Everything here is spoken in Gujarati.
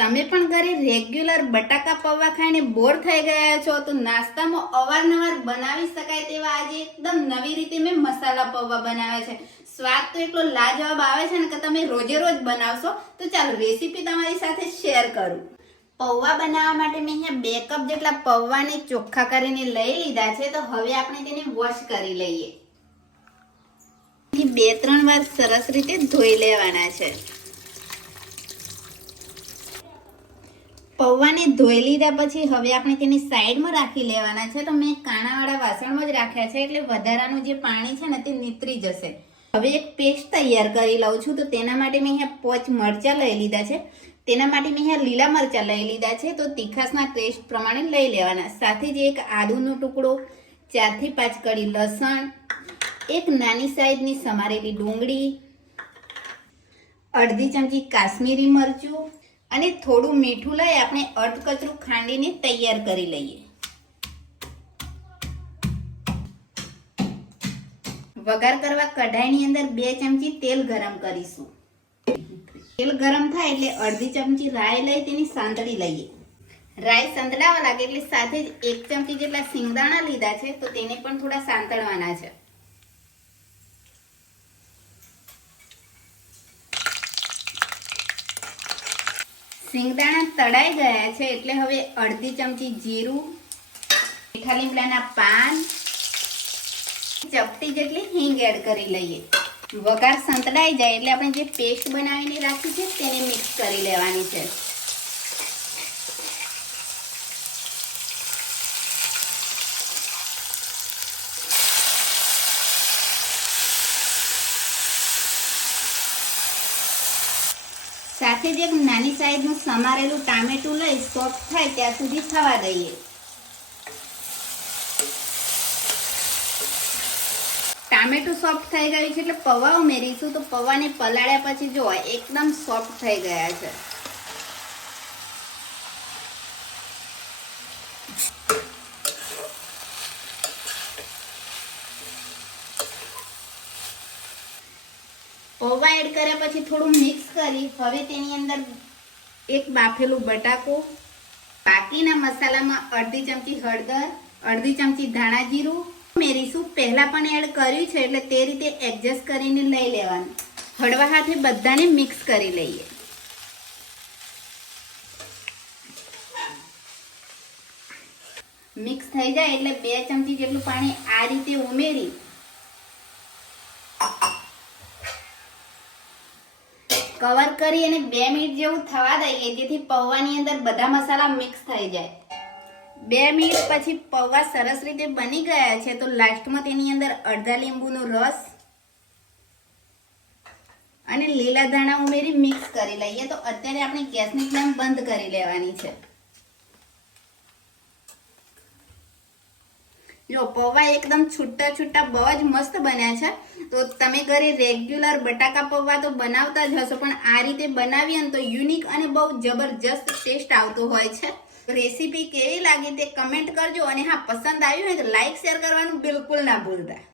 તમે પણ ઘરે રેગ્યુલર બટાકા પૌવા ખાઈને બોર થઈ ગયા છો તો નાસ્તામાં અવારનવાર બનાવી શકાય તેવા આજે એકદમ નવી રીતે મેં મસાલા પૌવા બનાવ્યા છે। સ્વાદ તો એટલો લાજવાબ આવે છે ને કે તમે રોજે રોજ બનાવશો। તો ચાલો રેસીપી તમારી સાથે શેર કરું। પૌવા બનાવવા માટે મેં અહીંયા 2 કપ જેટલા પૌવાને ચોખ્ખા કરીને લઈ લીધા છે। તો હવે આપણે તેને વોશ કરી લઈએ। 2-3 વાર સરસ રીતે ધોઈ લેવાના છે। પૌવાને ધોઈ લીધા પછી હવે આપણે તેને સાઈડમાં રાખી લેવાના છે। તો મેં કાણાવાળા વાસણમાં જ રાખ્યા છે એટલે વધારાનું જે પાણી છે ને તે નીતરી જશે। હવે એક પેસ્ટ તૈયાર કરી લઉં છું। તો તેના માટે મેં અહીંયા 5 મરચાં લઈ લીધા છે। તેના માટે મેં અહીંયા લીલા મરચાં લઈ લીધા છે। તો તીખાસના ટેસ્ટ પ્રમાણે લઈ લેવાના। સાથે જ એક આદુનો ટુકડો, 4 થી 5 કળી લસણ, એક નાની સાઈઝની સમારેલી ડુંગળી, અડધી ચમચી કાશ્મીરી મરચું અને થોડું મીઠું લઈ આપણે અધકચરું ખાંડીને તૈયાર કરી લઈએ। વઘાર કરવા કઢાઈની અંદર 2 ચમચી તેલ ગરમ કરીશું। તેલ ગરમ થાય એટલે અડધી ચમચી રાઈ લઈ તેની સાંતળી લઈએ। રાઈ સંતળાવા લાગે એટલે સાથે જ 1 ચમચી જેટલા સિંગદાણા લીધા છે। તો તેને પણ થોડા સાંતળવાના છે। સિંગદાણા તળાઈ ગયા છે એટલે હવે અડધી ચમચી જીરું, મીઠા લીમડાના પાન, ચપટી જેટલી હિંગ એડ કરી લઈએ। વઘાર સંતળાઈ જાય એટલે આપણે જે પેસ્ટ બનાવીને રાખી છે તેને મિક્સ કરી લેવાની છે। સાથે જ એક નાની સાઈઝનું સમારેલું ટામેટું લઈ સોફ્ટ થાય ત્યાં સુધી થવા દઈએ। ટામેટું સોફ્ટ થઈ ગયું છે એટલે પૌવા ઉમેરીશું। તો પૌવાને પલાળ્યા પછી જો એકદમ સોફ્ટ થઈ ગયા છે। પૌવા એડ કર્યા પછી થોડું મિક્સ કરી હવે તેની અંદર એક બાફેલું બટાકું, બાકીના મસાલામાં અડધી ચમચી હળદર, અડધી ચમચી ધાણા જીરું ઉમેરીશું। પહેલા પણ એડ કર્યું છે એટલે તે રીતે એડજસ્ટ કરીને લઈ લેવાનું। હળવા હાથે બધાને મિક્સ કરી લઈએ। મિક્સ થઈ જાય એટલે 2 ચમચી જેટલું પાણી આ રીતે ઉમેરી કવર કરી અને 2 મિનિટ જેવું થવા દઈએ જેથી પૌવાની અંદર બધા મસાલા મિક્સ થઈ જાય। 2 મિનિટ પછી પૌવા સરસ રીતે બની ગયા છે। તો લાસ્ટમાં તેની અંદર અડધા લીંબુનો રસ અને લીલા ધાણા ઉમેરી મિક્સ કરી લઈએ। તો અત્યારે આપણે ગેસની ફ્લેમ બંધ કરી લેવાની છે। જો પૌવા એકદમ છૂટા છૂટા બહુ જ મસ્ત બન્યા છે। તો તમે ઘરે રેગ્યુલર બટાકા પૌવા તો બનાવતા જ હશો પણ આ રીતે બનાવીએ ને તો યુનિક અને બહુ જબરજસ્ત ટેસ્ટ આવતો હોય છે। રેસીપી કેવી લાગી તે કમેન્ટ કરજો અને હા પસંદ આવ્યું હોય તો લાઈક શેર કરવાનું બિલકુલ ના ભૂલતા।